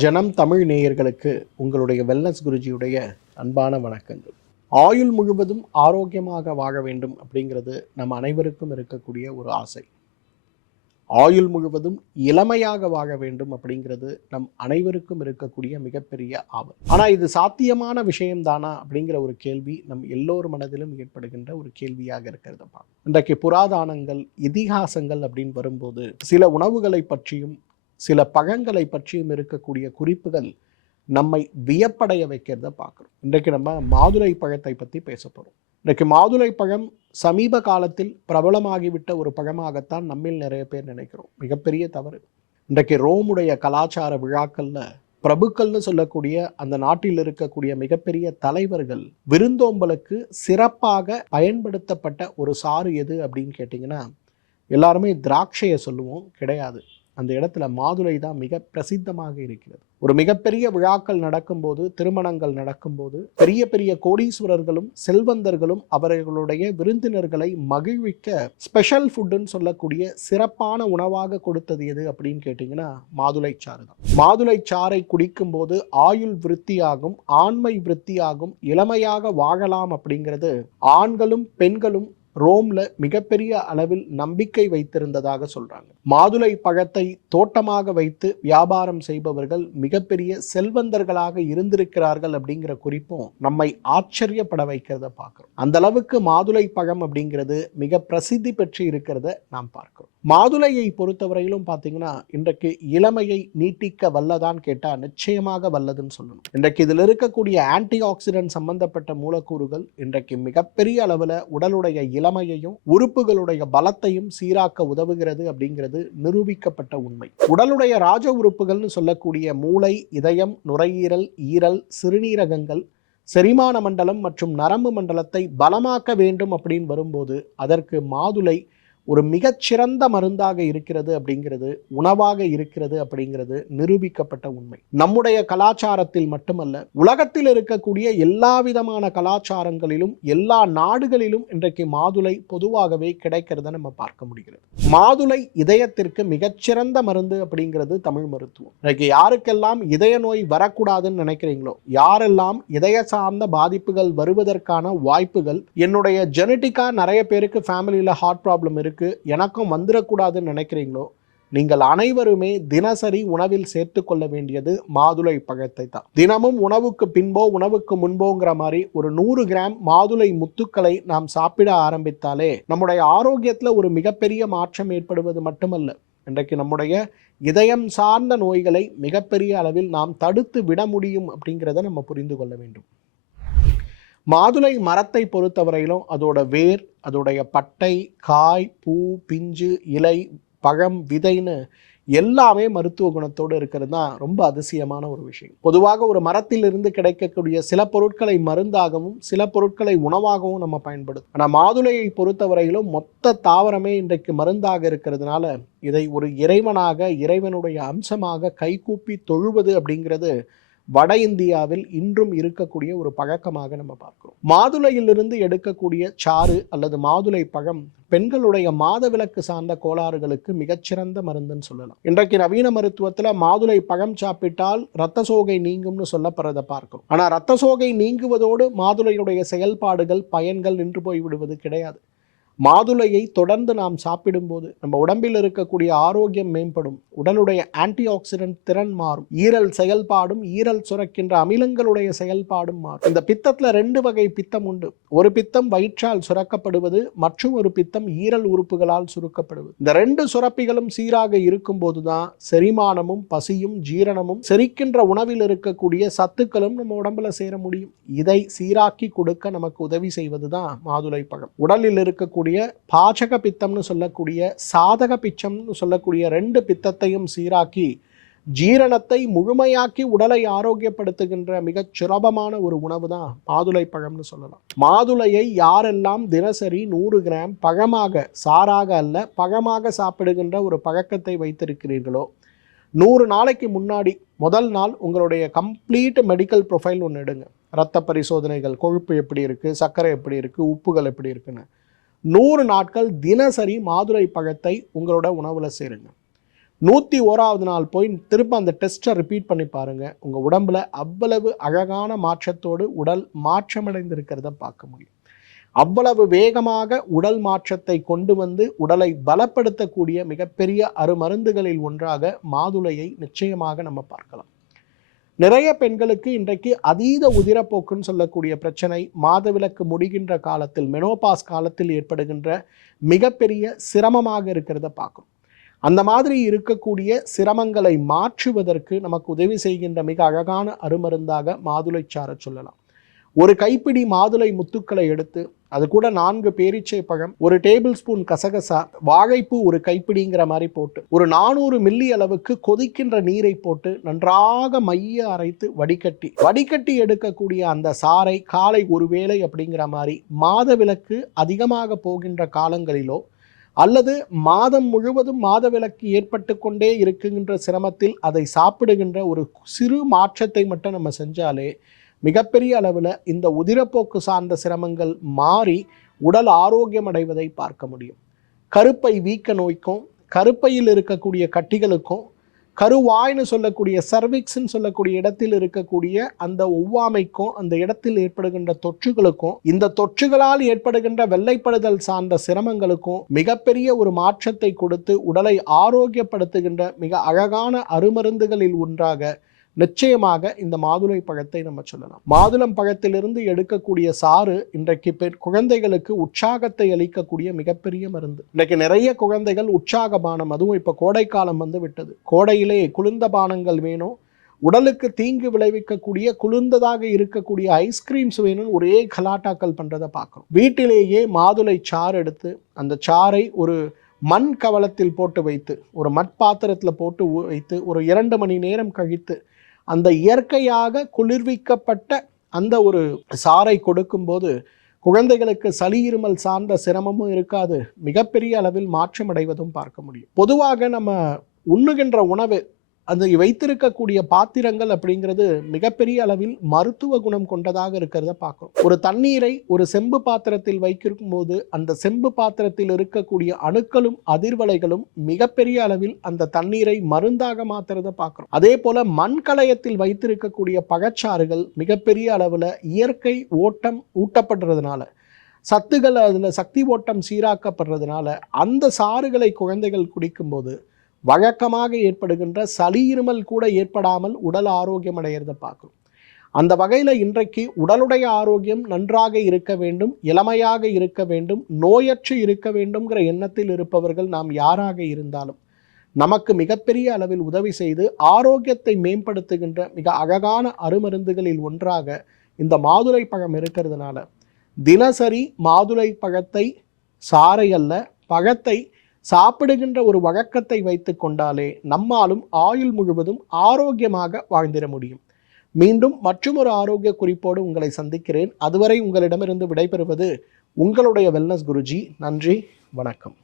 ஜனம் தமிழ் நேயர்களுக்கு உங்களுடைய வெல்னஸ் குருஜியுடைய அன்பான வணக்கங்கள். ஆயுள் முழுவதும் ஆரோக்கியமாக வாழ வேண்டும் அப்படிங்கிறது நம் அனைவருக்கும் இருக்கக்கூடிய ஒரு ஆசை. ஆயுள் முழுவதும் இளமையாக வாழ வேண்டும் அப்படிங்கிறது நம் அனைவருக்கும் இருக்கக்கூடிய மிகப்பெரிய ஆவல். ஆனால் இது சாத்தியமான விஷயம்தானா அப்படிங்கிற ஒரு கேள்வி நம் எல்லோர் மனதிலும் ஏற்படுகின்ற ஒரு கேள்வியாக இருக்கிறதுப்பா. இன்றைக்கு புராதானங்கள் இதிகாசங்கள் அப்படின்னு வரும்போது சில உணவுகளை பற்றியும் சில பழங்களை பற்றியும் இருக்கக்கூடிய குறிப்புகள் நம்மை வியப்படைய வைக்கிறத பார்க்குறோம். இன்றைக்கு நம்ம மாதுளை பழத்தை பற்றி பேச போகிறோம் இன்றைக்கு மாதுளை பழம் சமீப காலத்தில் பிரபலமாகிவிட்ட ஒரு பழமாகத்தான் நம்மில் நிறைய பேர் நினைக்கிறோம். மிகப்பெரிய தவறு. இன்றைக்கு ரோமுடைய கலாச்சார விழாக்களில் பிரபுக்கள்னு சொல்லக்கூடிய அந்த நாட்டில் இருக்கக்கூடிய மிகப்பெரிய தலைவர்கள் விருந்தோம்பலுக்கு சிறப்பாக பயன்படுத்தப்பட்ட ஒரு சாறு எது அப்படின்னு கேட்டிங்கன்னா எல்லாருமே திராட்சையை சொல்லுவோம். கிடையாது. அந்த இடத்துல மாதுளை தான் மிக பிரசித்தமாக இருக்கிறது. ஒரு மிகப்பெரிய விழாக்கள் நடக்கும்போது திருமணங்கள் நடக்கும்போது பெரிய பெரிய கோடீஸ்வரர்களும் செல்வந்தர்களும் அவர்களுடைய விருந்தினர்களை மகிழ்விக்க ஸ்பெஷல் ஃபுட்டுன்னு சொல்லக்கூடிய சிறப்பான உணவாக கொடுத்தது எது அப்படின்னு கேட்டிங்கன்னா மாதுளை சாறு தான். மாதுளை சாறை குடிக்கும்போது ஆயுள் விருத்தியாகும் ஆண்மை விருத்தியாகும் இளமையாக வாழலாம் அப்படிங்கிறது ஆண்களும் பெண்களும் ரோம்ல மிகப்பெரிய அளவில் நம்பிக்கை வைத்திருந்ததாக சொல்றாங்க. மாதுளை பழத்தை தோட்டமாக வைத்து வியாபாரம் செய்பவர்கள் மிகப்பெரிய செல்வந்தர்களாக இருந்திருக்கிறார்கள் அப்படிங்கிற குறிப்பும் நம்மை ஆச்சரியப்பட வைக்கிறத பார்க்குறோம். அந்த அளவுக்கு மாதுளை பழம் அப்படிங்கிறது மிக பிரசித்தி பெற்று இருக்கிறத நாம் பார்க்கிறோம். மாதுளையை பொறுத்தவரையிலும் பார்த்தீங்கன்னா இன்றைக்கு இளமையை நீட்டிக்க வல்லதான் கேட்டால் நிச்சயமாக வல்லதுன்னு சொல்லணும். இன்றைக்கு இதில் இருக்கக்கூடிய ஆன்டி ஆக்சிடென்ட் சம்பந்தப்பட்ட மூலக்கூறுகள் இன்றைக்கு மிகப்பெரிய அளவில் உடலுடைய இளமையையும் உறுப்புகளுடைய பலத்தையும் சீராக்க உதவுகிறது அப்படிங்கிறது நிரூபிக்கப்பட்ட உண்மை. உடலுடைய ராஜ உறுப்புகள்னு சொல்லக்கூடிய மூளை இதயம் நுரையீரல் ஈரல் சிறுநீரகங்கள் செரிமான மண்டலம் மற்றும் நரம்பு மண்டலத்தை பலமாக்க வேண்டும் அப்படின்னு வரும்போது அதற்கு மாதுளை ஒரு மிகச்சிறந்த மருந்தாக இருக்கிறது அப்படிங்கிறது உணவாக இருக்கிறது அப்படிங்கிறது நிரூபிக்கப்பட்ட உண்மை. நம்முடைய கலாச்சாரத்தில் மட்டுமல்ல உலகத்தில் இருக்கக்கூடிய எல்லா விதமான கலாச்சாரங்களிலும் எல்லா நாடுகளிலும் இன்றைக்கு மாதுளை பொதுவாகவே கிடைக்கிறத நம்ம பார்க்க முடிகிறது. மாதுளை இதயத்திற்கு மிகச்சிறந்த மருந்து அப்படிங்கிறது தமிழ் மருத்துவம். இன்றைக்கு யாருக்கெல்லாம் இதய நோய் வரக்கூடாதுன்னு நினைக்கிறீங்களோ யாரெல்லாம் இதய சார்ந்த பாதிப்புகள் வருவதற்கான வாய்ப்புகள் என்னுடைய ஜெனட்டிக்கா நிறைய பேருக்கு ஃபேமிலியில் ஹார்ட் ப்ராப்ளம் இருக்கு எனக்கும் வந்துடக்கூடாதுன்னு நினைக்கிறீங்களோ? நீங்கள் அனைவருமே தினசரி உணவில் சேர்த்து கொள்ள வேண்டியது மாதுளை பழத்தை தான். தினமும் உணவுக்கு பின்போ உணவுக்கு முன்போங்கிற மாதிரி ஒரு நூறு கிராம் மாதுளை முத்துக்களை நாம் சாப்பிட ஆரம்பித்தாலே நம்முடைய ஆரோக்கியத்தில் ஒரு மிகப்பெரிய மாற்றம் ஏற்படுவது மட்டுமல்ல. இன்றைக்கு நம்முடைய இதயம் சார்ந்த நோய்களை மிகப்பெரிய அளவில் நாம் தடுத்து விட முடியும் அப்படிங்கிறத நம்ம புரிந்து கொள்ள வேண்டும். மாதுளை மரத்தை பொறுத்தவரையிலும் அதோட வேர் அதோடைய பட்டை காய் பூ பிஞ்சு இலை பழம் விதைன்னு எல்லாமே மருத்துவ குணத்தோடு இருக்கிறது தான் ரொம்ப அதிசயமான ஒரு விஷயம். பொதுவாக ஒரு மரத்திலிருந்து கிடைக்கக்கூடிய சில பொருட்களை மருந்தாகவும் சில பொருட்களை உணவாகவும் நம்ம பயன்படுத்தும் ஆனால் மாதுளையை பொறுத்தவரையிலும் மொத்த தாவரமே இன்றைக்கு மருந்தாக இருக்கிறதுனால இதை ஒரு இறைவனாக இறைவனுடைய அம்சமாக கைகூப்பி தொழுவது அப்படிங்கிறது வட இந்தியாவில் இன்றும் இருக்கக்கூடிய ஒரு பழக்கமாக நம்ம பார்க்கிறோம். மாதுளையிலிருந்து எடுக்கக்கூடிய சாறு அல்லது மாதுளை பழம் பெண்களுடைய மாதவிலக்கு சார்ந்த கோளாறுகளுக்கு மிகச்சிறந்த மருந்துன்னு சொல்லலாம். இன்றைக்கு நவீன மருத்துவத்தில் மாதுளை பழம் சாப்பிட்டால் இரத்த சோகை நீங்கும்னு சொல்லப்படுறதை பார்க்கிறோம். ஆனால் இரத்த சோகை நீங்குவதோடு மாதுளையுடைய செயல்பாடுகள் பயன்கள் நின்று போய் விடுவது கிடையாது. மாதுளையை தொடர்ந்து நாம் சாப்பிடும்போது நம்ம உடம்பில் இருக்கக்கூடிய ஆரோக்கியம் மேம்படும். உடலுடைய ஆன்டி ஆக்சிடென்ட் திறன் மாறும். ஈரல் செயல்பாடும் ஈரல் சுரக்கின்ற அமிலங்களுடைய செயல்பாடும் மாறும். இந்த பித்தத்தில் ரெண்டு வகை பித்தம் உண்டு. ஒரு பித்தம் வயிற்றால் சுரக்கப்படுவது மற்றும் ஒரு பித்தம் ஈரல் உறுப்புகளால் சுருக்கப்படுவது. இந்த ரெண்டு சுரப்பிகளும் சீராக இருக்கும் போதுதான் செரிமானமும் பசியும் ஜீரணமும் செரிக்கின்ற உணவில் இருக்கக்கூடிய சத்துக்களும் நம்ம உடம்புல சேர முடியும். இதை சீராக்கி கொடுக்க நமக்கு உதவி செய்வதுதான் மாதுளை பழம். உடலில் இருக்கக்கூடிய பாச்சக பித்தம்னு சொல்லக்கூடிய சாதக பிச்சம்னு சொல்லக்கூடிய ரெண்டு பித்தத்தையும் சீராக்கி ஜீரணத்தை முழுமையாக்கி உடலை ஆரோக்கியப்படுத்துகின்ற மிகச் சுலபமான ஒரு உணவு தான் மாதுளை பழம்னு சொல்லலாம். மாதுளையை யாரெல்லாம் தினசரி நூறு கிராம் பழமாக சாராக அல்ல பழமாக சாப்பிடுகின்ற ஒரு பழக்கத்தை வைத்திருக்கிறீர்களோ நூறு நாளைக்கு முன்னாடி முதல் நாள் உங்களுடைய கம்ப்ளீட் மெடிக்கல் ப்ரொஃபைல் ஒன்று எடுங்க. ரத்த பரிசோதனைகள் கொழுப்பு எப்படி இருக்குது சர்க்கரை எப்படி இருக்குது உப்புகள் எப்படி இருக்குன்னு. நூறு நாட்கள் தினசரி மாதுளை பழத்தை உங்களோட உணவில் சேருங்க. நூற்றி ஓராவது நாள் போய் திரும்ப அந்த டெஸ்ட்டை ரிப்பீட் பண்ணி பாருங்கள் உங்கள் உடம்புல அவ்வளவு அழகான மாற்றத்தோடு உடல் மாற்றமடைந்திருக்கிறத பார்க்க முடியும். அவ்வளவு வேகமாக உடல் மாற்றத்தை கொண்டு வந்து உடலை பலப்படுத்தக்கூடிய மிகப்பெரிய அருமருந்துகளில் ஒன்றாக மாதுளையை நிச்சயமாக நம்ம பார்க்கலாம். நிறைய பெண்களுக்கு இன்றைக்கு அதீத உதிரப்போக்குன்னு சொல்லக்கூடிய பிரச்சனை மாதவிலக்கு முடிகின்ற காலத்தில் மெனோபாஸ் காலத்தில் ஏற்படுகின்ற மிகப்பெரிய சிரமமாக இருக்கிறத பார்க்கும் அந்த மாதிரி இருக்கக்கூடிய சிரமங்களை மாற்றுவதற்கு நமக்கு உதவி செய்கின்ற மிக அழகான அருமருந்தாக மாதுளை சார சொல்லலாம். ஒரு கைப்பிடி மாதுளை முத்துக்களை எடுத்து அது கூட நான்கு பேரீச்சை பழம் ஒரு டேபிள் ஸ்பூன் கசகசா வாழைப்பூ ஒரு கைப்பிடிங்கிற மாதிரி போட்டு ஒரு நானூறு மில்லி அளவுக்கு கொதிக்கின்ற நீரை போட்டு நன்றாக மைய அரைத்து வடிகட்டி வடிகட்டி எடுக்கக்கூடிய அந்த சாறை காலை ஒரு வேளை அப்படிங்கிற மாதிரி மாத விளக்கு அதிகமாக போகின்ற காலங்களிலோ அல்லது மாதம் முழுவதும் மாத விளக்கு ஏற்பட்டு கொண்டே இருக்குகின்ற சிரமத்தில் அதை சாப்பிடுகின்ற ஒரு சிறு மாற்றத்தை மட்டும் நம்ம செஞ்சாலே மிகப்பெரிய அளவில் இந்த உதிரப்போக்கு சார்ந்த சிரமங்கள் மாறி உடல் ஆரோக்கியம் அடைவதை பார்க்க முடியும். கருப்பை வீக்க நோய்க்கும் கருப்பையில் இருக்கக்கூடிய கட்டிகளுக்கும் கருவாய்னு சொல்லக்கூடிய சர்விக்ஸ்ன்னு சொல்லக்கூடிய இடத்தில் இருக்கக்கூடிய அந்த ஒவ்வாமைக்கும் அந்த இடத்தில் ஏற்படுகின்ற தொற்றுகளுக்கும் இந்த தொற்றுகளால் ஏற்படுகின்ற வெள்ளைப்படுதல் சார்ந்த சிரமங்களுக்கும் மிகப்பெரிய ஒரு மாற்றத்தை கொடுத்து உடலை ஆரோக்கியப்படுத்துகின்ற மிக அழகான அருமருந்துகளில் ஒன்றாக நிச்சயமாக இந்த மாதுளை பழத்தை நம்ம சொல்லலாம். மாதுளம் பழத்திலிருந்து எடுக்கக்கூடிய சாறு இன்றைக்கு பெண் குழந்தைகளுக்கு உற்சாகத்தை அளிக்கக்கூடிய மிகப்பெரிய மருந்து. இன்றைக்கு நிறைய குழந்தைகள் உற்சாகபானம். அதுவும் இப்போ கோடைக்காலம் வந்து விட்டது. கோடையிலே குளிர்ந்த பானங்கள் வேணும். உடலுக்கு தீங்கு விளைவிக்கக்கூடிய குளிர்ந்ததாக இருக்கக்கூடிய ஐஸ்கிரீம்ஸ் வேணும்னு ஒரே கலாட்டாக்கள் பண்ணுறதை பார்க்குறோம். வீட்டிலேயே மாதுளை சாறு எடுத்து அந்த சாறை ஒரு மண் கவலத்தில் போட்டு வைத்து ஒரு மட்பாத்திரத்தில் போட்டு வைத்து ஒரு இரண்டு மணி நேரம் கழித்து அந்த இயற்கையாக குளிர்விக்கப்பட்ட அந்த ஒரு சாறை கொடுக்கும்போது குழந்தைகளுக்கு சளி இருமல் சார்ந்த சிரமமும் இருக்காது. மிகப்பெரிய அளவில் மாற்றம் அடைவதும் பார்க்க முடியும். பொதுவாக நம்ம உண்ணுகின்ற உணவு அந்த வைத்திருக்கக்கூடிய பாத்திரங்கள் அப்படிங்கிறது மிகப்பெரிய அளவில் மருத்துவ குணம் கொண்டதாக இருக்கிறத பார்க்குறோம். ஒரு தண்ணீரை ஒரு செம்பு பாத்திரத்தில் வைக்கும் போது அந்த செம்பு பாத்திரத்தில் இருக்கக்கூடிய அணுக்களும் அதிர்வலைகளும் மிகப்பெரிய அளவில் அந்த தண்ணீரை மருந்தாக மாத்துறத பார்க்குறோம். அதே போல மண்கலயத்தில் வைத்திருக்கக்கூடிய பழச்சாறுகள் மிகப்பெரிய அளவில் இயற்கை ஓட்டம் ஊட்டப்படுறதுனால சத்துக்கள் அதில் சக்தி ஓட்டம் சீராக்கப்படுறதுனால அந்த சாறுகளை குழந்தைகள் குடிக்கும்போது வழக்கமாக ஏற்படுகின்ற சளி இருமல் கூட ஏற்படாமல் உடல் ஆரோக்கியம் அடைகிறத பார்க்கணும். அந்த வகையில் இன்றைக்கு உடலுடைய ஆரோக்கியம் நன்றாக இருக்க வேண்டும் இளமையாக இருக்க வேண்டும் நோயற்று இருக்க வேண்டும்ங்கிற எண்ணத்தில் இருப்பவர்கள் நாம் யாராக இருந்தாலும் நமக்கு மிகப்பெரிய அளவில் உதவி செய்து ஆரோக்கியத்தை மேம்படுத்துகின்ற மிக அழகான அருமருந்துகளில் ஒன்றாக இந்த மாதுளை பழம் இருக்கிறதுனால தினசரி மாதுளை பழத்தை சாறை அல்ல பழத்தை சாப்பிடுகின்ற ஒரு வழக்கத்தை வைத்து கொண்டாலே நம்மாலும் ஆயுள் முழுவதும் ஆரோக்கியமாக வாழ்ந்திட முடியும். மீண்டும் மற்றும் ஒரு ஆரோக்கிய குறிப்போடு உங்களை சந்திக்கிறேன். அதுவரை உங்களிடமிருந்து விடைபெறுவது உங்களுடைய வெல்னஸ் குருஜி. நன்றி வணக்கம்.